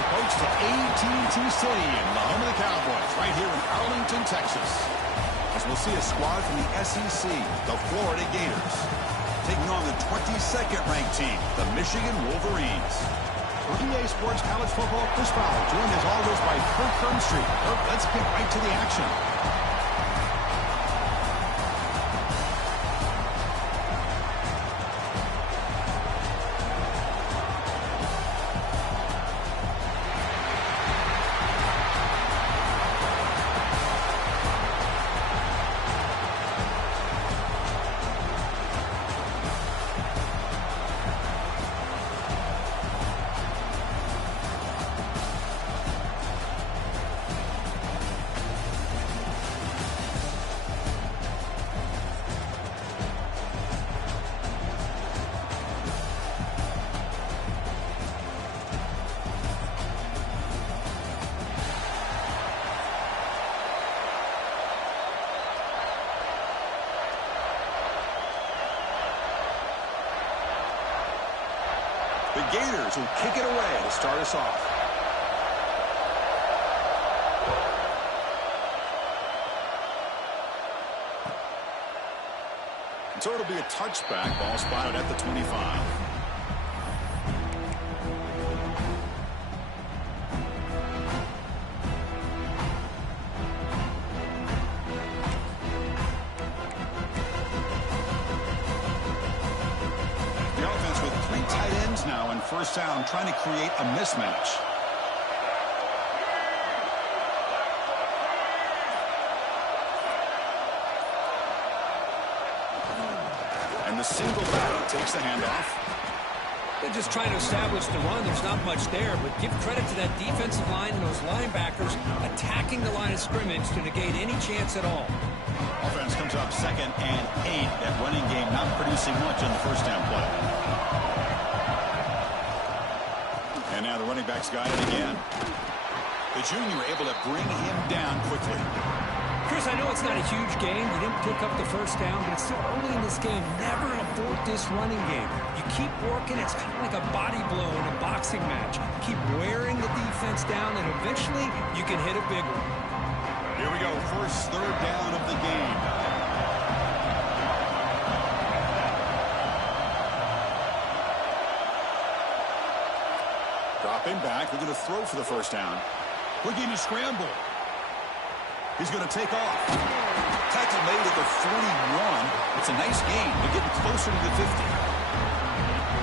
Welcome, folks, to AT&T Stadium, the home of the Cowboys, right here in Arlington, Texas. As we'll see a squad from the SEC, the Florida Gators, taking on the 22nd ranked team, the Michigan Wolverines. For EA Sports College Football, Chris Fowler, joined as always by Kirk Herbstreit. Kirk, let's get right to the action. The Gators will kick it away to start us off. So it'll be a touchback, ball spotted at the 25. Now in first down, trying to create a mismatch. And the single back takes the handoff. They're just trying to establish the run. There's not much there, but give credit to that defensive line and those linebackers attacking the line of scrimmage to negate any chance at all. Offense comes up 2nd and 8. That running game not producing much on the first down play. And now the running back's got it again. The junior able to bring him down quickly. Chris, I know it's not a huge game. You didn't pick up the first down, but it's still early in this game. Never abort this running game. You keep working. It's kind of like a body blow in a boxing match. Keep wearing the defense down, and eventually you can hit a big one. Here we go. First third down of the game. Dropping back. They're going to throw for the first down. Looking to scramble. He's going to take off. Tackle made at the 41. It's a nice gain. They're getting closer to the 50.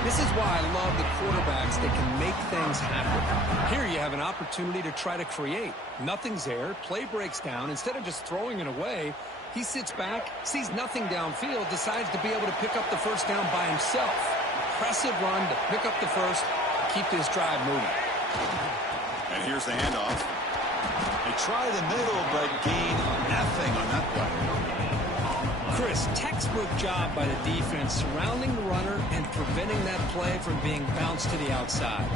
This is why I love the quarterbacks that can make things happen. Here you have an opportunity to try to create. Nothing's there. Play breaks down. Instead of just throwing it away, he sits back, sees nothing downfield, decides to be able to pick up the first down by himself. Impressive run to pick up the first, keep this drive moving. And here's the handoff. They try the middle, but gain nothing on that play. Chris, textbook job by the defense surrounding the runner and preventing that play from being bounced to the outside.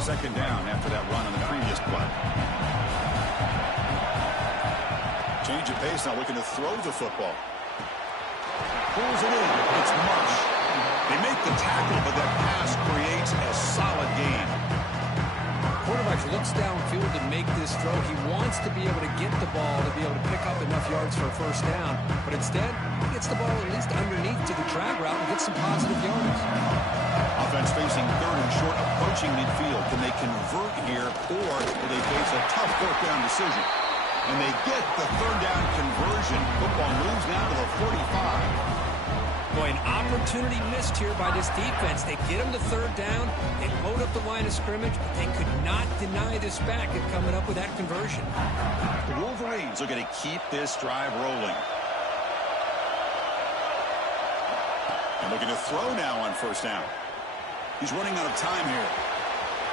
Second down after that run on the previous play. Change of pace now, looking to throw the football. Pulls it in. It's Marsh. They make the tackle, but that pass creates a solid gain. Quarterback looks downfield to make this throw. He wants to be able to get the ball to be able to pick up enough yards for a first down, but instead he gets the ball at least underneath to the drag route and gets some positive yards. Offense facing third and short, approaching midfield. Can they convert here, or do they face a tough fourth down decision? And they get the third down conversion. Football moves now to the 45. Boy, an opportunity missed here by this defense. They get them the third down. They load up the line of scrimmage, but they could not deny this back at coming up with that conversion. The Wolverines are going to keep this drive rolling. And looking to throw now on first down. He's running out of time here.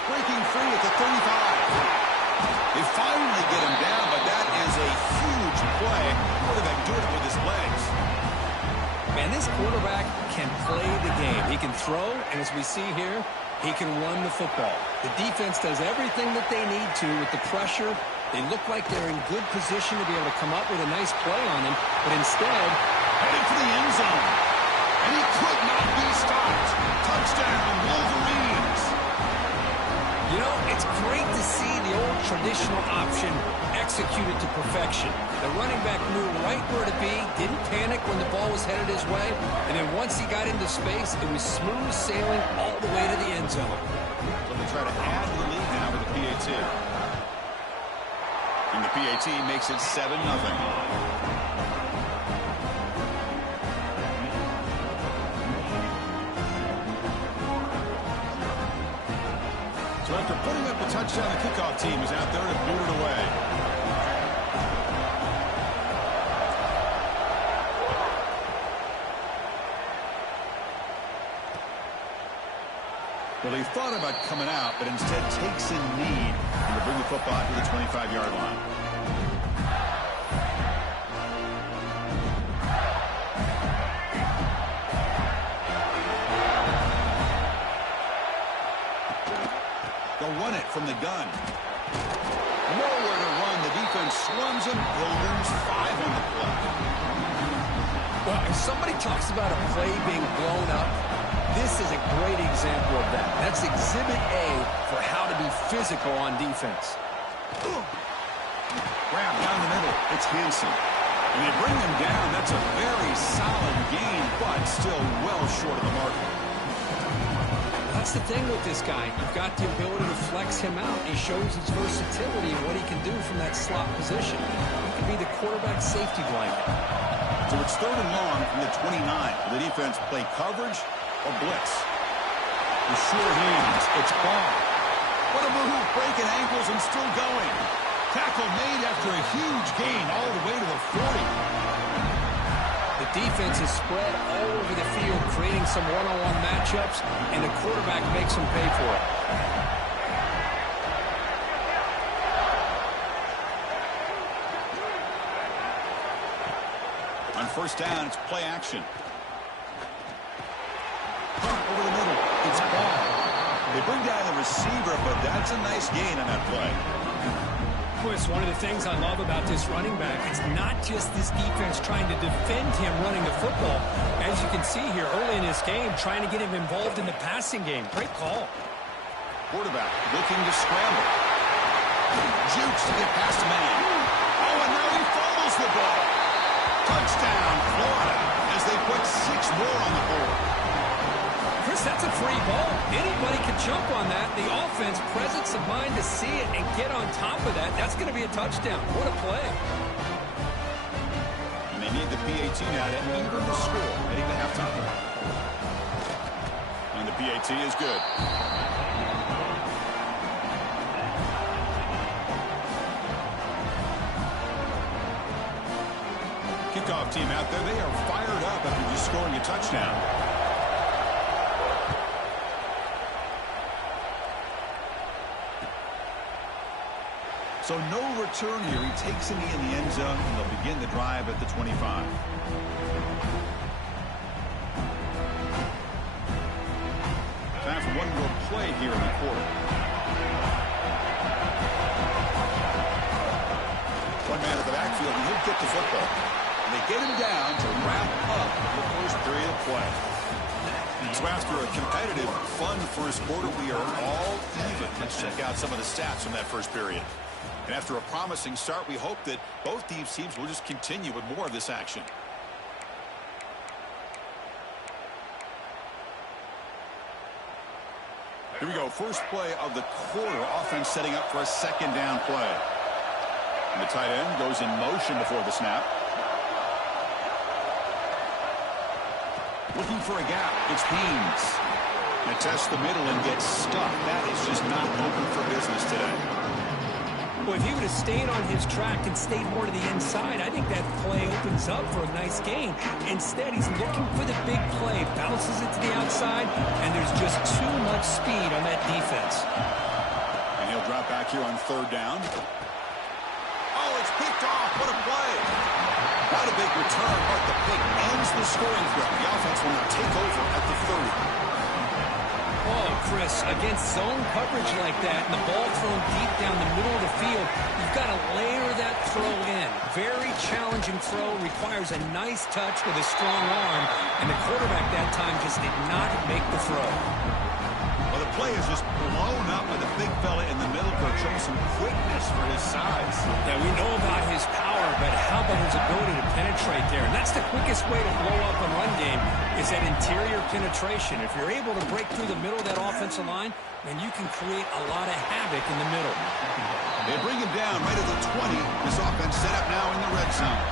Breaking free at the 35. They finally get him down, but that is a huge play. Quarterback doing it with his legs. Man, this quarterback can play the game. He can throw, and as we see here, he can run the football. The defense does everything that they need to with the pressure. They look like they're in good position to be able to come up with a nice play on him, but instead, Headed for the end zone. And he could not be stopped. Touchdown, Wolverines. You know, it's great to see the old traditional option executed to perfection. The running back knew right where to be, didn't panic when the ball was headed his way, and then once he got into space, it was smooth sailing all the way to the end zone. So they try to add to the lead now with the PAT. And the PAT makes it 7-0. So after putting up a touchdown, the kickoff team is out there to boot it away. Well, he thought about coming out, but instead takes a knee to bring the football to the 25-yard line. They'll run it from the gun. Nowhere to run. The defense swarms him. He'll lose 5 on the play. Well, if somebody talks about a play being blown up, this is a great example of that. That's Exhibit A for how to be physical on defense. Grab down the middle. It's Hansen. And they bring him down. That's a very solid gain, but still well short of the mark. That's the thing with this guy. You've got the ability to flex him out. He shows his versatility and what he can do from that slot position. He can be the quarterback safety blanket. So it's 3rd and long from the 29. Will the defense play coverage or blitz? With sure hands, it's ball. What a move, breaking ankles and still going. Tackle made after a huge gain all the way to the 40. The defense is spread all over the field, creating some one-on-one matchups, and the quarterback makes them pay for it. On 1st down, it's play action. Over the middle, it's ball. They bring down the receiver, but that's a nice gain on that play. Chris, one of the things I love about this running back, it's not just this defense trying to defend him running the football. As you can see here early in this game, trying to get him involved in the passing game. Great call. Quarterback looking to scramble. Jukes to get past a man. Oh, and now he fumbles the ball. Touchdown, Florida, as they put 6 more on the board. Chris, that's a free ball. Anybody can jump on that. The offense, presence of mind to see it and get on top of that. That's going to be a touchdown. What a play. And they need the PAT now to even the score heading to halftime. And the PAT is good. Kickoff team out there. They are fired up after just scoring a touchdown. So no return here. He takes a knee in the end zone, and they'll begin the drive at the 25. Time for one more play here in the quarter. One man at the backfield, and he'll get the football. And they get him down to wrap up the first period of play. So after a competitive, fun first quarter, we are all even. Let's check out some of the stats from that first period. And after a promising start, we hope that both these teams will just continue with more of this action. Here we go. First play of the quarter. Offense setting up for a 2nd down play. And the tight end goes in motion before the snap. Looking for a gap. It's Beans. And tests the middle and gets stuck. That is just not open for business today. Well, if he would have stayed on his track and stayed more to the inside, I think that play opens up for a nice gain. Instead, he's looking for the big play, bounces it to the outside, and there's just too much speed on that defense. And he'll drop back here on 3rd down. Oh, it's picked off. What a play. Not a big return, but the pick ends the scoring threat. The offense will now take over at the 30. Oh, Chris, Yes, against zone coverage like that, and the ball thrown deep down the middle of the field, you've got to layer that throw in. Very challenging throw, requires a nice touch with a strong arm, and the quarterback that time just did not make the throw. Well, the play is just blown up by the big fella in the middle, Kirk, showing some quickness for his size. Yeah, we know about his power, but how about his ability to penetrate there? And that's the quickest way to blow up a run game, is that interior penetration. If you're able to break through the middle of that offensive line, then you can create a lot of havoc in the middle. They bring him down right at the 20. This offense set up now in the red zone.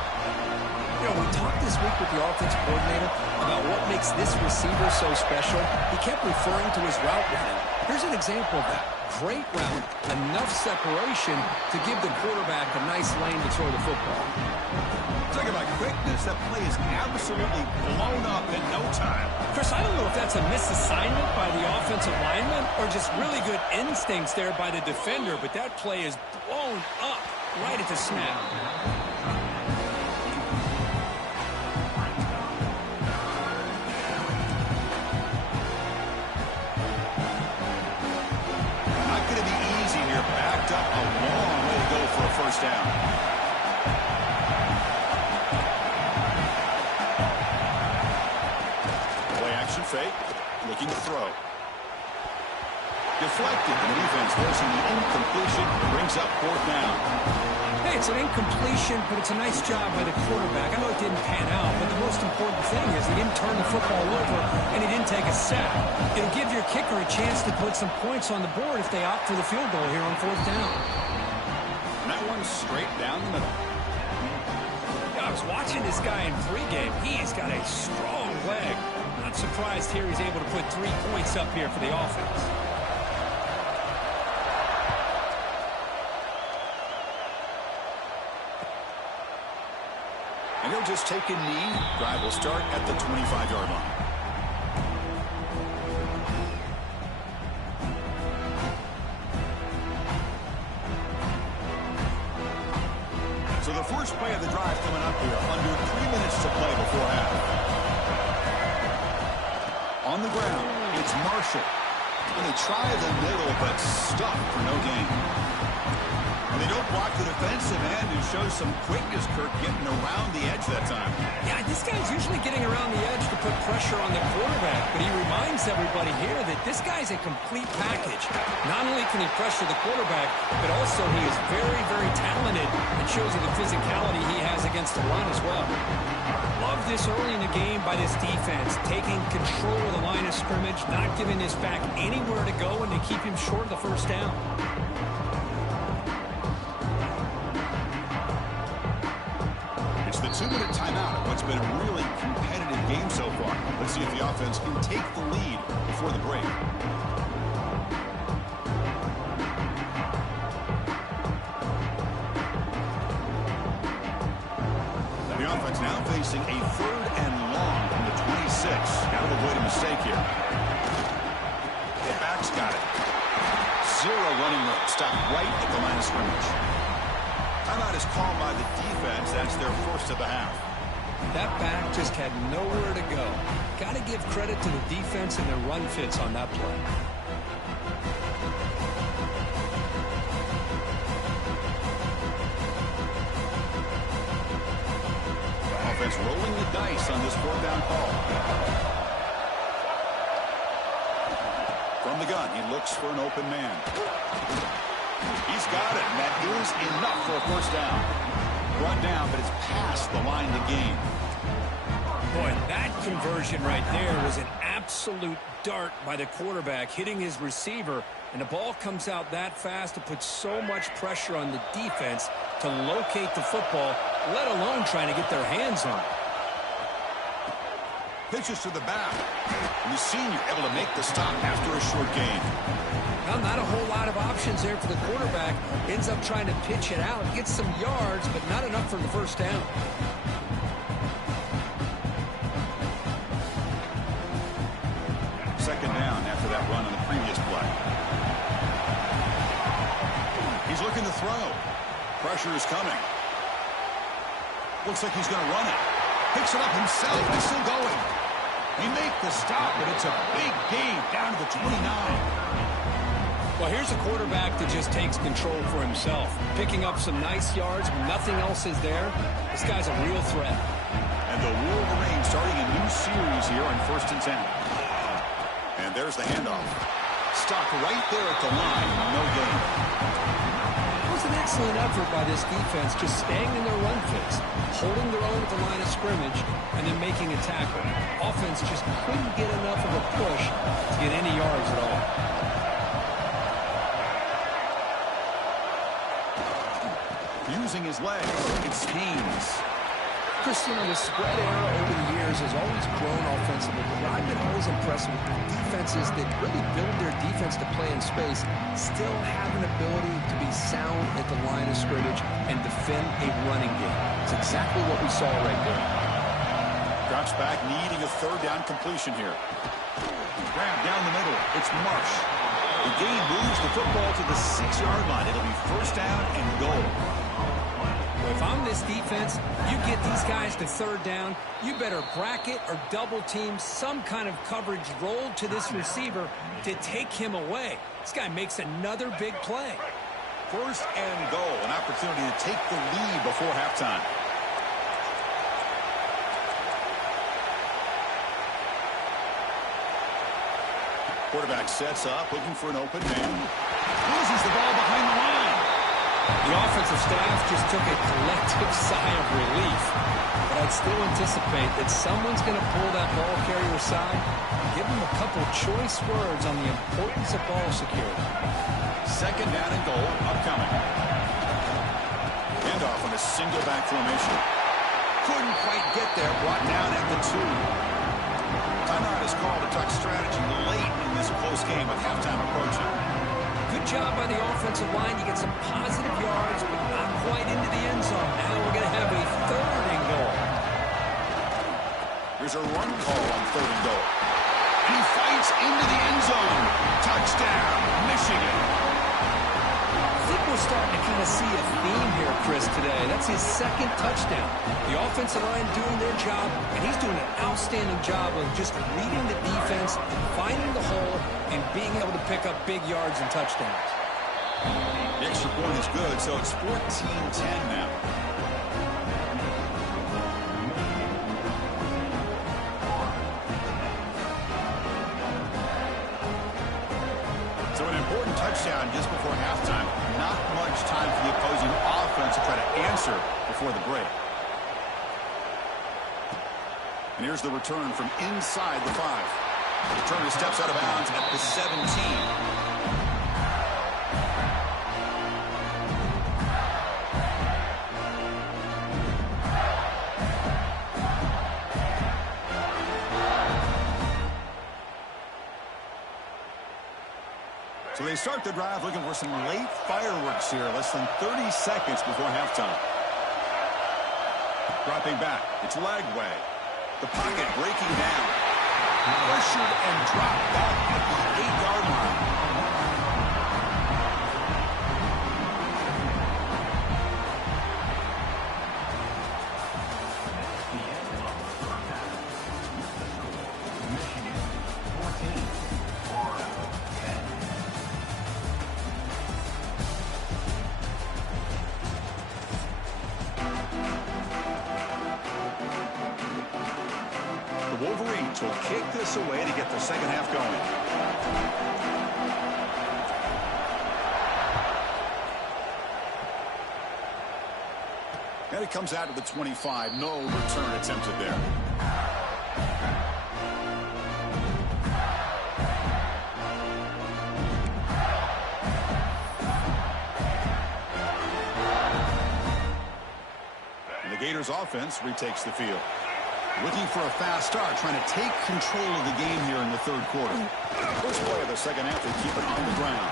You know, we talked this week with the offensive coordinator about what makes this receiver so special. He kept referring to his route running. Here's an example of that. Great route, enough separation to give the quarterback a nice lane to throw the football. Talk about quickness. That play is absolutely blown up in no time. Chris, I don't know if that's a misassignment by the offensive lineman or just really good instincts there by the defender, but that play is blown up right at the snap. First down. Play action fake. Looking to throw. Deflected. The defense forcing the incompletion. Brings up fourth down. Hey, it's an incompletion, but it's a nice job by the quarterback. I know it didn't pan out, but the most important thing is he didn't turn the football over and he didn't take a sack. It'll give your kicker a chance to put some points on the board if they opt for the field goal here on fourth down. And that one's straight down the middle. Yeah, I was watching this guy in pregame. He's got a strong leg. Not surprised here he's able to put 3 points up here for the offense. And he'll just take a knee. Drive will start at the 25-yard line. So the first play of the drive coming up here. Under 3 minutes to play before half. On the ground, it's Marshall. And they try the middle, but stuck for no gain. And they don't block the defensive end, who shows some quickness, Kirk, getting around the edge that time. Yeah, this guy's usually getting around the edge to put pressure on the quarterback, but he reminds everybody here that this guy's a complete package. Not only can he pressure the quarterback, but also he is very, very talented and shows you the physicality he has against the run as well. Love this early in the game by this defense, taking control of the line of scrimmage, not giving this back anywhere to go, and to keep him short of the first down. The 2-minute timeout of what's been a really competitive game so far. Let's see if the offense can take the lead before the break. The offense now facing a 3rd and long from the 26. Got to avoid a mistake here. The back's got it. 0 running room. Stopped right at the line of scrimmage. Timeout is called by the defense. That's their first of the half. That back just had nowhere to go. Got to give credit to the defense and their run fits on that play. Offense rolling the dice on this 4th down call. From the gun, he looks for an open man. He's got it, and that is enough for a first down. Brought down, but it's past the line to gain. Boy, that conversion right there was an absolute dart by the quarterback, hitting his receiver, and the ball comes out that fast to put so much pressure on the defense to locate the football, let alone trying to get their hands on it. Pitches to the back, and the senior able to make the stop after a short gain. Well, not a whole lot of options there for the quarterback. Ends up trying to pitch it out, gets some yards, but not enough for the first down. Second down after that run on the previous play. He's looking to throw. Pressure is coming. Looks like he's going to run it. Picks it up himself. He's still going. He makes the stop, but it's a big gain down to the 29. Well, here's a quarterback that just takes control for himself, picking up some nice yards when nothing else is there. This guy's a real threat. And the Wolverines starting a new series here on 1st and 10. And there's the handoff. Stopped right there at the line. No gain. It was an excellent effort by this defense, just staying in their run fix, holding their own at the line of scrimmage, and then making a tackle. Offense just couldn't get enough of a push to get any yards at all. Using his legs, it's Haynes. Christian, the spread era over the years has always grown offensively, but I've been always impressed with defenses that really build their defense to play in space, still have an ability to be sound at the line of scrimmage and defend a running game. It's exactly what we saw right there. Drops back, needing a 3rd down completion here. Grab down the middle. It's Marsh. The gain moves the football to the 6-yard line. It'll be 1st down and goal. If I'm this defense, you get these guys to 3rd down, you better bracket or double team some kind of coverage roll to this receiver to take him away. This guy makes another big play. 1st and goal, an opportunity to take the lead before halftime. Quarterback sets up, looking for an open man. Loses the ball behind the line. The offensive staff just took a collective sigh of relief. But I'd still anticipate that someone's going to pull that ball carrier aside and give him a couple choice words on the importance of ball security. 2nd down and goal, upcoming. Handoff on a single back formation. Couldn't quite get there, brought down at the 2. Timeout is called to talk strategy late in this close game with halftime approaching. Good job by the offensive line. You get some positive yards, but not quite into the end zone. Now we're going to have a 3rd and goal. Here's a run call on 3rd and goal. He fights into the end zone. Touchdown, Michigan. I think we're starting to kind of see a theme here, Chris, today. That's his 2nd touchdown. The offensive line doing their job, and he's doing an outstanding job of just reading the defense, finding the hole, and being able to pick up big yards and touchdowns. The extra point is good, so it's 14-10 now. So an important touchdown just before halftime. Not much time for the opposing offense to try to answer before the break. And here's the return from inside the 5. The returner steps out of bounds at the 17. So they start the drive looking for some late fireworks here, less than 30 seconds before halftime. Dropping back, it's Lagway. The pocket breaking down. Pressured and dropped back at the 8-yard line. The Wolverines will kick this away to get the second half going. And it comes out to the 25. No return attempted there. And the Gators offense retakes the field. Looking for a fast start, trying to take control of the game here in the 3rd quarter. First play of the second half, they keep it on the ground.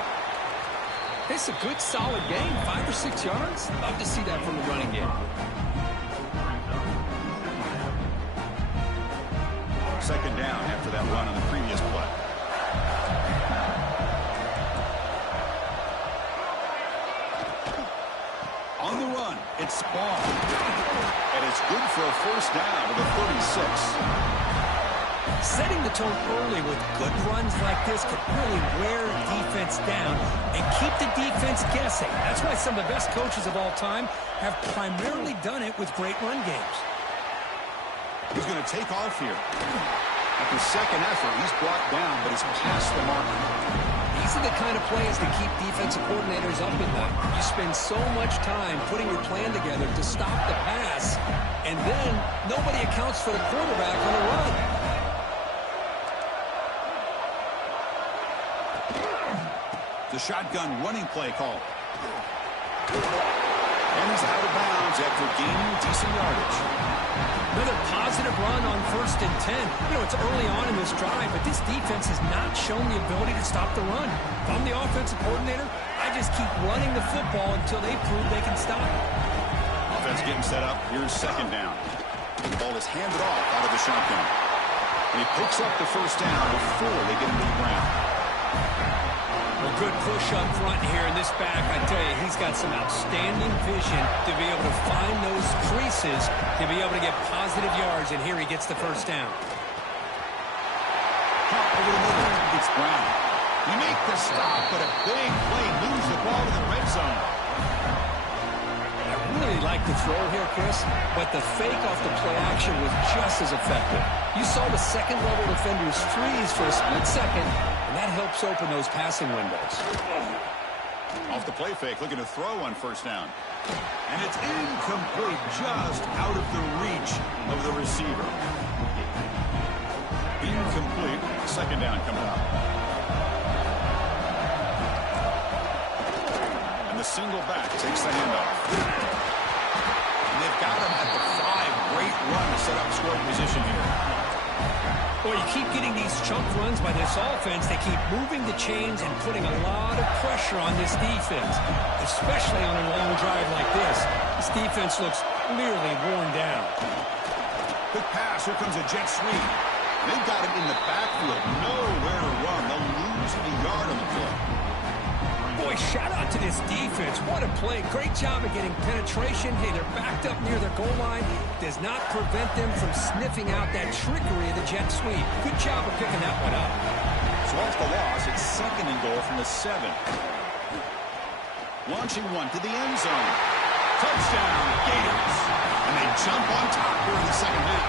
It's a good, solid game. 5 or 6 yards. Love to see that from the running game. Second down after that run on the previous play. On the run, it's Spawn. And it's good for a first down to the 36. Setting the tone early with good runs like this could really wear defense offense down and keep the defense guessing. That's why some of the best coaches of all time have primarily done it with great run games. He's going to take off here. At the second effort, he's brought down, but he's past the mark. These are the kind of plays that keep defensive coordinators up at night. You spend so much time putting your plan together to stop the pass, and then nobody accounts for the quarterback on the run. The shotgun running play call. And he's out of bounds after gaining decent yardage. Another positive run on 1st and 10. You know, it's early on in this drive, but this defense has not shown the ability to stop the run. If I'm the offensive coordinator, I just keep running the football until they prove they can stop it. Offense getting set up. Here's second down. The ball is handed off out of the shotgun. And he picks up the first down before they get into the ground. A good push up front here in this back. I tell you, he's got some outstanding vision to be able to find those creases, to be able to get positive yards, and here he gets the first down. Over the middle, it's Brown. You make the stop, but a big play moves the ball to the red zone. I really like the throw here, Chris, but the fake off the play action was just as effective. You saw the second-level defenders freeze for a split second, and that helps open those passing windows. Off the play fake, looking to throw on first down. And it's incomplete, just out of the reach of the receiver. Incomplete. Second down coming up. And the single back takes the handoff. And they've got him at the 5. Great run to set up scoring position here. Boy, you keep getting these chunk runs by this offense. They keep moving the chains and putting a lot of pressure on this defense, especially on a long drive like this. This defense looks clearly worn down. Quick pass. Here comes a jet sweep. They've got him in the backfield. Nowhere to run. They'll lose a yard on the play. Boy, shout out to this defense. What a play. Great job of getting penetration. Hey, they're backed up near their goal line. Does not prevent them from sniffing out that trickery of the jet sweep. Good job of picking that one up. So off the loss, it's second and goal from the 7. Launching one to the end zone. Touchdown, Gators. And they jump on top here in the second half.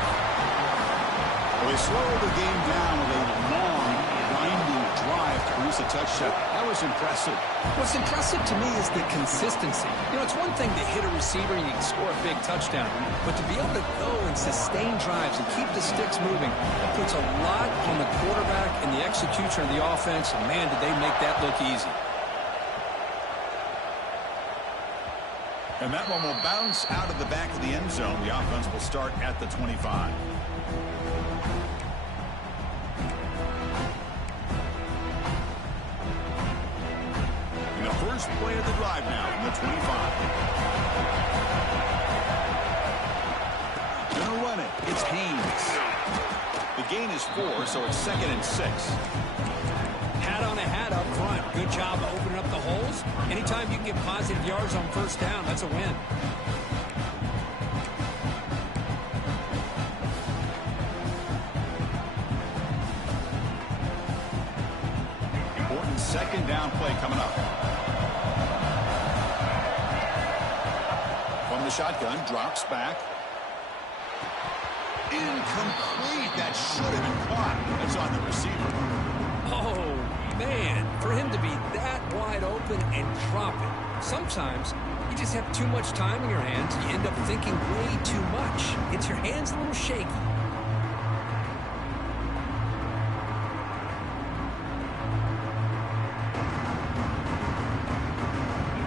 Well, they slowed the game down with a long, winding drive to produce a touchdown. That was impressive. What's impressive to me is the consistency. You know, it's one thing to hit a receiver and you can score a big touchdown, but to be able to go and sustain drives and keep the sticks moving, that puts a lot on the quarterback and the execution of the offense, and man, did they make that look easy. And that one will bounce out of the back of the end zone. The offense will start at the 25. First play of the drive now from the 25. Gonna run it. It's Haynes. The gain is 4, so it's second and 6. Hat on a hat up front. Good job of opening up the holes. Anytime you can get positive yards on first down, that's a win. Important second down play coming up. The shotgun drops back. Incomplete. That should have been caught. That's on the receiver. Oh, man. For him to be that wide open and drop it. Sometimes you just have too much time in your hands. You end up thinking way too much. Gets your hands a little shaky.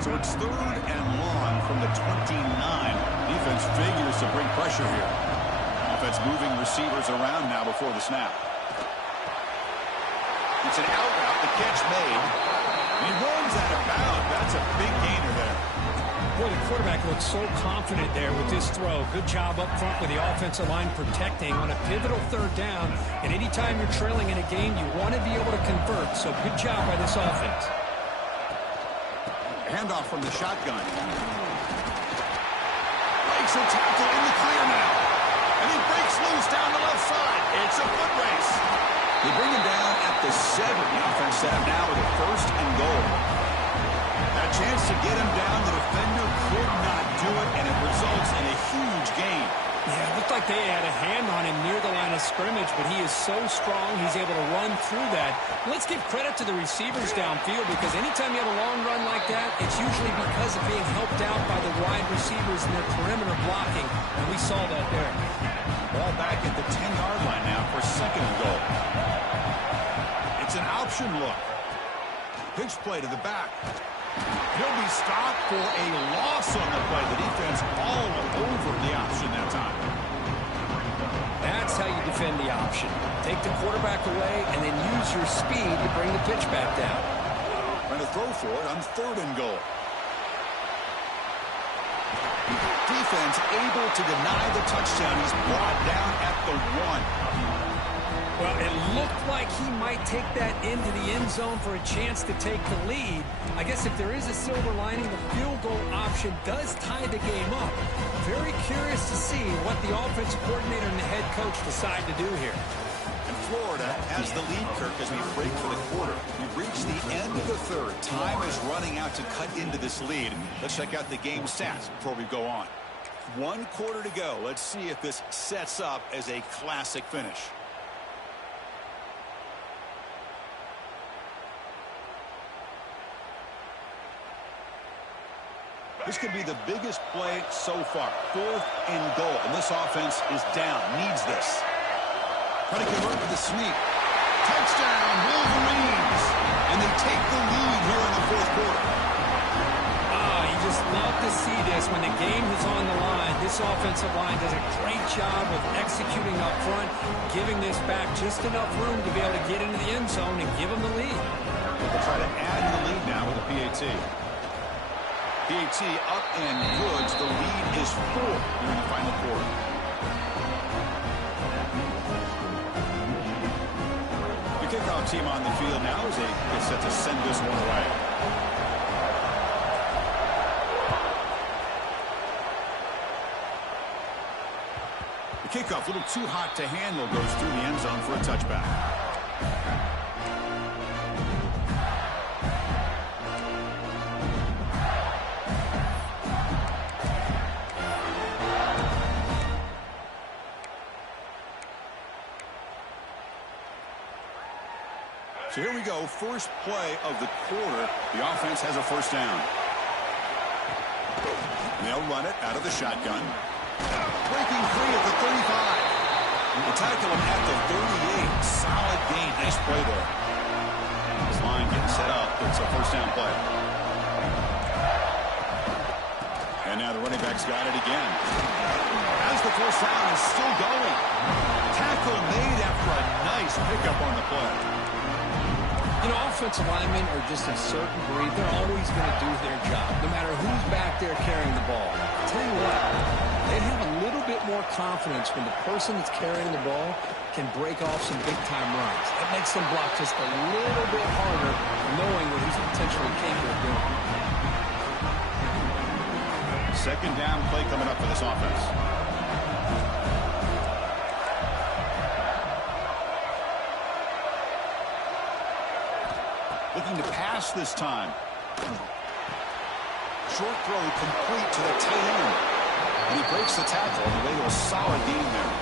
So it's third and long from the 29. Defense figures to bring pressure here. Offense moving receivers around now before the snap. It's an out route. The catch made. And he runs out of bounds. That's a big gainer there. Boy, the quarterback looks so confident there with this throw. Good job up front with the offensive line protecting on a pivotal third down. And anytime you're trailing in a game, you want to be able to convert. So good job by this offense. Handoff from the shotgun. Breaks a tackle in the clear now. And he breaks loose down the left side. It's a foot race. They bring him down at the 7. The offense set up now with a first and goal Chance to get him down. The defender could not do it, and it results in a huge gain. Yeah, it looked like they had a hand on him near the line of scrimmage, but he is so strong, he's able to run through that. Let's give credit to the receivers downfield, because anytime you have a long run like that, it's usually because of being helped out by the wide receivers and their perimeter blocking, and we saw that there. Ball back at the 10-yard line now for second and goal. It's an option look. Pitch play to the back. He'll be stopped for a loss on the play. The defense all over the option that time. That's how you defend the option. Take the quarterback away and then use your speed to bring the pitch back down. Trying to throw for it on third and goal. Defense able to deny the touchdown. He's brought down at the 1. Well, it looked like he might take that into the end zone for a chance to take the lead. I guess if there is a silver lining, the field goal option does tie the game up. Very curious to see what the offensive coordinator and the head coach decide to do here. And Florida has the lead, Kirk, as we break for the quarter. We reach the end of the third. Time is running out to cut into this lead. Let's check out the game stats before we go on. 1 quarter to go. Let's see if this sets up as a classic finish. This could be the biggest play so far. 4th and goal. And this offense is down. Needs this. Trying to convert with the sneak. Touchdown, Wolverines. And they take the lead here in the 4th quarter. You just love to see this when the game is on the line. This offensive line does a great job of executing up front, giving this back just enough room to be able to get into the end zone and give them the lead. They'll try to add the lead now with a PAT. PAT up and good. The lead is 4 here in the final quarter. The kickoff team on the field now as they get set to send this one away. The kickoff, a little too hot to handle, goes through the end zone for a touchback. So here we go, first play of the quarter. The offense has a first down. They'll run it out of the shotgun. Breaking free at the 35. We'll tackle him at the 38. Solid gain. Nice play there. This line getting set up. It's a first down play. And now the running back's got it again. As the first down is still going. Tackle made after a nice pickup on the play. You know, offensive linemen are just a certain breed. They're always going to do their job, no matter who's back there carrying the ball. I'll tell you what, they have a little bit more confidence when the person that's carrying the ball can break off some big-time runs. That makes them block just a little bit harder, knowing what he's potentially capable of doing. Second down play coming up for this offense. Looking to pass this time. Short throw complete to the tight end. And he breaks the tackle on the way to a solid gain there.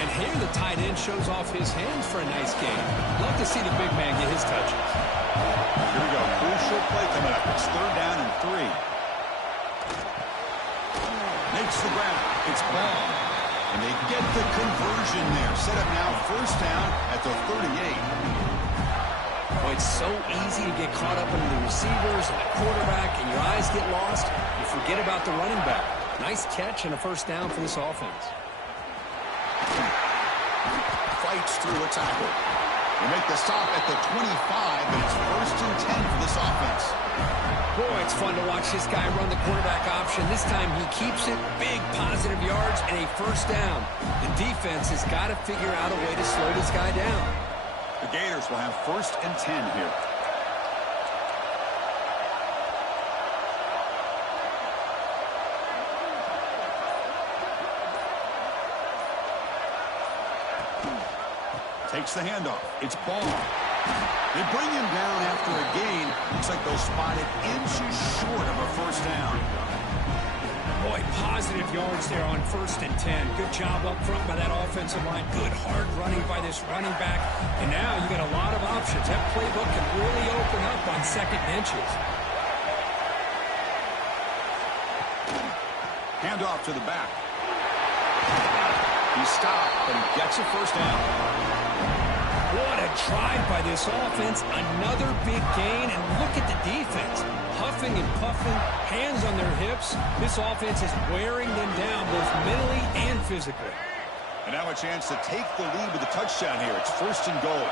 And here the tight end shows off his hands for a nice gain. Love to see the big man get his touches. Here we go. Crucial play coming up. It's third down and 3. Makes the grab. It's ball. And they get the conversion there. Set up now first down at the 38. Boy, it's so easy to get caught up in the receivers and the quarterback, and your eyes get lost. You forget about the running back. Nice catch and a first down for this offense. Fights through a tackle. They make the stop at the 25, and it's first and 10 for this offense. Boy, it's fun to watch this guy run the quarterback option. This time he keeps it. Big positive yards and a first down. The defense has got to figure out a way to slow this guy down. The Gators will have first and 10 here. Takes the handoff. It's ball. They bring him down after a gain. Looks like they'll spot it inches short of a first down. Boy, positive yards there on 1st and 10. Good job up front by that offensive line. Good hard running by this running back. And now you got a lot of options. That playbook can really open up on 2nd and inches. Hand off to the back. He stopped, but he gets a first down. What a drive by this offense. Another big gain, and look at the defense. Huffing and puffing, hands on their hips. This offense is wearing them down both mentally and physically. And now a chance to take the lead with a touchdown here. It's 1st and goal.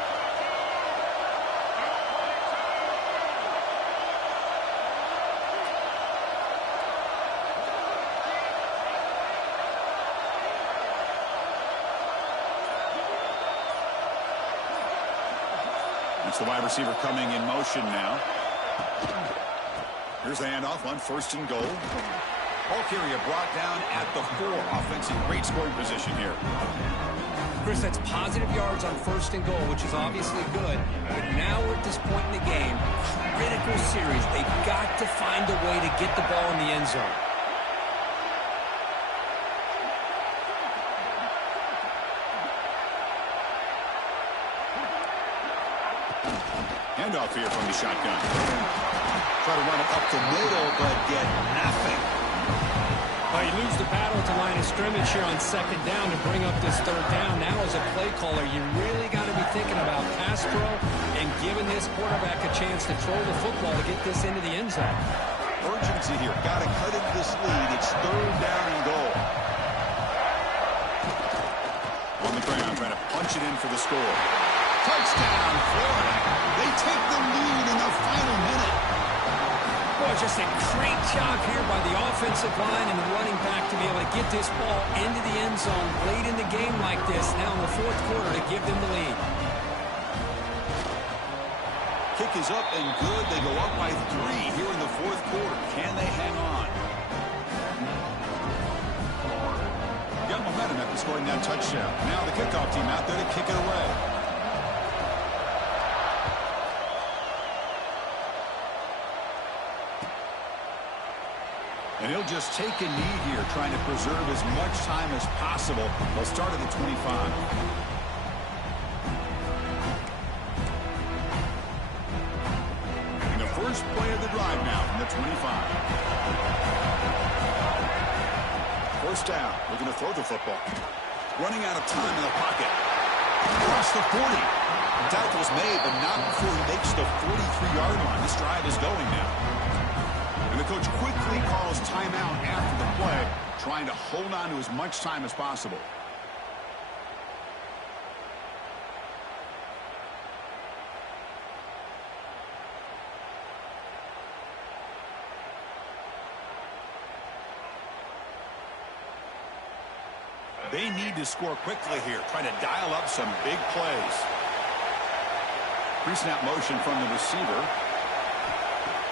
It's the wide receiver coming in motion now. Here's the handoff on 1st and goal. Ball carrier brought down at the 4. Offense in great scoring position here. Chris, that's positive yards on 1st and goal, which is obviously good. But now we're at this point in the game. Critical series. They've got to find a way to get the ball in the end zone. Handoff here from the shotgun. Try to run it up the middle, but get nothing. Well, you lose the battle at the line of scrimmage here on 2nd down to bring up this 3rd down. Now, as a play caller, you really got to be thinking about pass pro and giving this quarterback a chance to throw the football to get this into the end zone. Urgency here. Got to cut into this lead. It's 3rd down and goal. On the ground, trying to punch it in for the score. Touchdown, Florida. They take the lead in the final minute. Boy, just a great job here by the offensive line and the running back to be able to get this ball into the end zone late in the game like this, now in the 4th quarter, to give them the lead. Kick is up and good. They go up by 3 here in the 4th quarter. Can they hang on? Got momentum after scoring that touchdown. Now the kickoff team out there to kick it away. And he'll just take a knee here, trying to preserve as much time as possible. They'll start at the 25. And the first play of the drive now from the 25. First down, looking to throw the football. Running out of time in the pocket. Across the 40. The tackle was made, but not before he makes the 43-yard line. This drive is going now. And the coach quickly calls timeout after the play, trying to hold on to as much time as possible. They need to score quickly here, trying to dial up some big plays. Pre-snap motion from the receiver.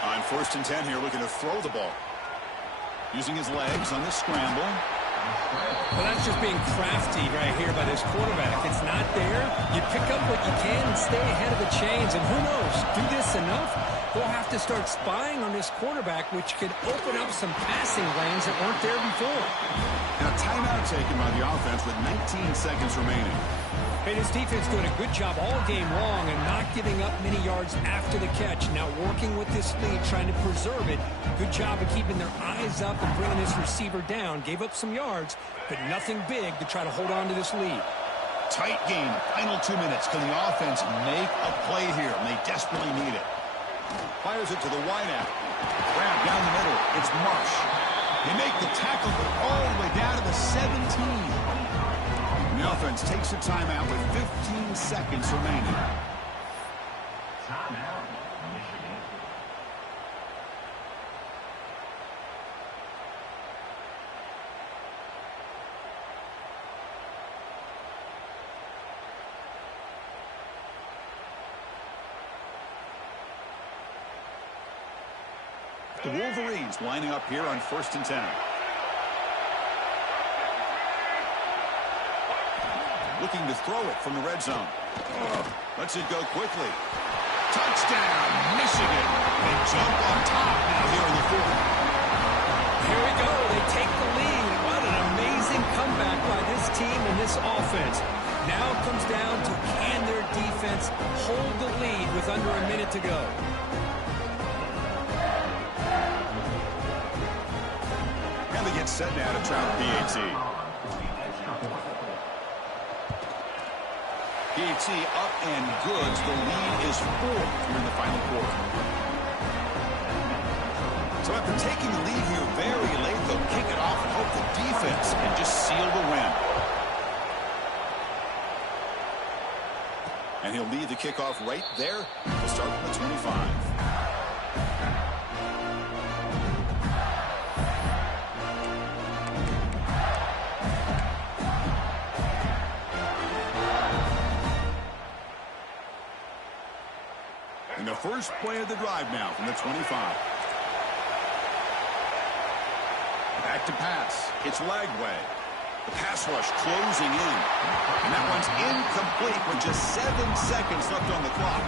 On 1st and 10 here, looking to throw the ball. Using his legs on the scramble. Well, that's just being crafty right here by this quarterback. It's not there. You pick up what you can and stay ahead of the chains. And who knows, do this enough, they'll have to start spying on this quarterback, which could open up some passing lanes that weren't there before. And a timeout taken by the offense with 19 seconds remaining. Hey, this defense doing a good job all game long and not giving up many yards after the catch. Now working with this lead, trying to preserve it. Good job of keeping their eyes up and bringing this receiver down. Gave up some yards, but nothing big to try to hold on to this lead. Tight game, final 2 minutes. Can the offense make a play here? And they desperately need it. Fires it to the wideout. Grab down the middle. It's Marsh. They make the tackle, but all the way down to the 17. The offense takes a timeout with 15 seconds remaining. Timeout, Michigan. The Wolverines lining up here on 1st and 10. Looking to throw it from the red zone. Lets it go quickly. Touchdown, Michigan. They jump on top now here in the fourth. Here we go. They take the lead. What an amazing comeback by this team and this offense. Now it comes down to can their defense hold the lead with under a minute to go. And they get set now to try the PAT. PAT up and good. The lead is 4 here in the final quarter. So after taking the lead here very late, they'll kick it off and hope the defense can just seal the win. And he'll lead the kickoff right there. We'll start from the 25. And the first play of the drive now from the 25. Back to pass. It's Lagway. The pass rush closing in. And that one's incomplete with just 7 seconds left on the clock.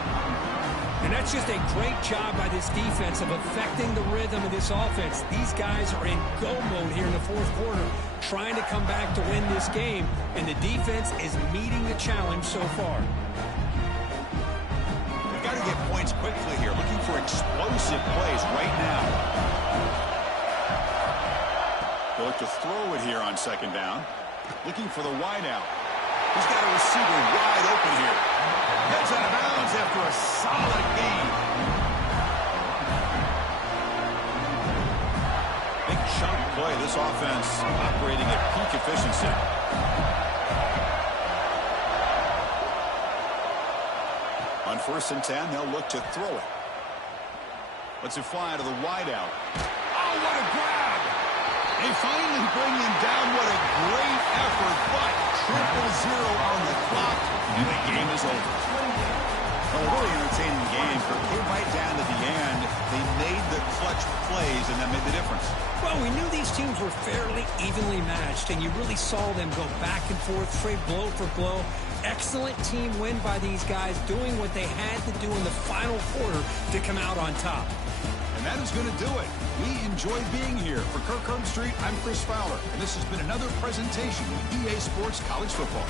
And that's just a great job by this defense of affecting the rhythm of this offense. These guys are in go mode here in the fourth quarter, trying to come back to win this game. And the defense is meeting the challenge so far. They've got to get points quickly here, looking for explosive plays right now. They'll look to throw it here on second down. Looking for the wideout. He's got a receiver wide open here. Heads out of bounds after a solid gain. Big chunk play. This offense operating at peak efficiency. On 1st and 10, they'll look to throw it. Lets it fly to the wideout. Oh, what a grab! They finally bring him down. What a great effort, but 0-0 on the clock, and the game is over. Well, a really entertaining game. Came right down to the end. They made the clutch plays, and that made the difference. Well, we knew these teams were fairly evenly matched, and you really saw them go back and forth, trade blow for blow. Excellent team win by these guys, doing what they had to do in the final quarter to come out on top. And that is going to do it. We enjoy being here. For Kirk Herbstreit, I'm Chris Fowler, and this has been another presentation of EA Sports College Football.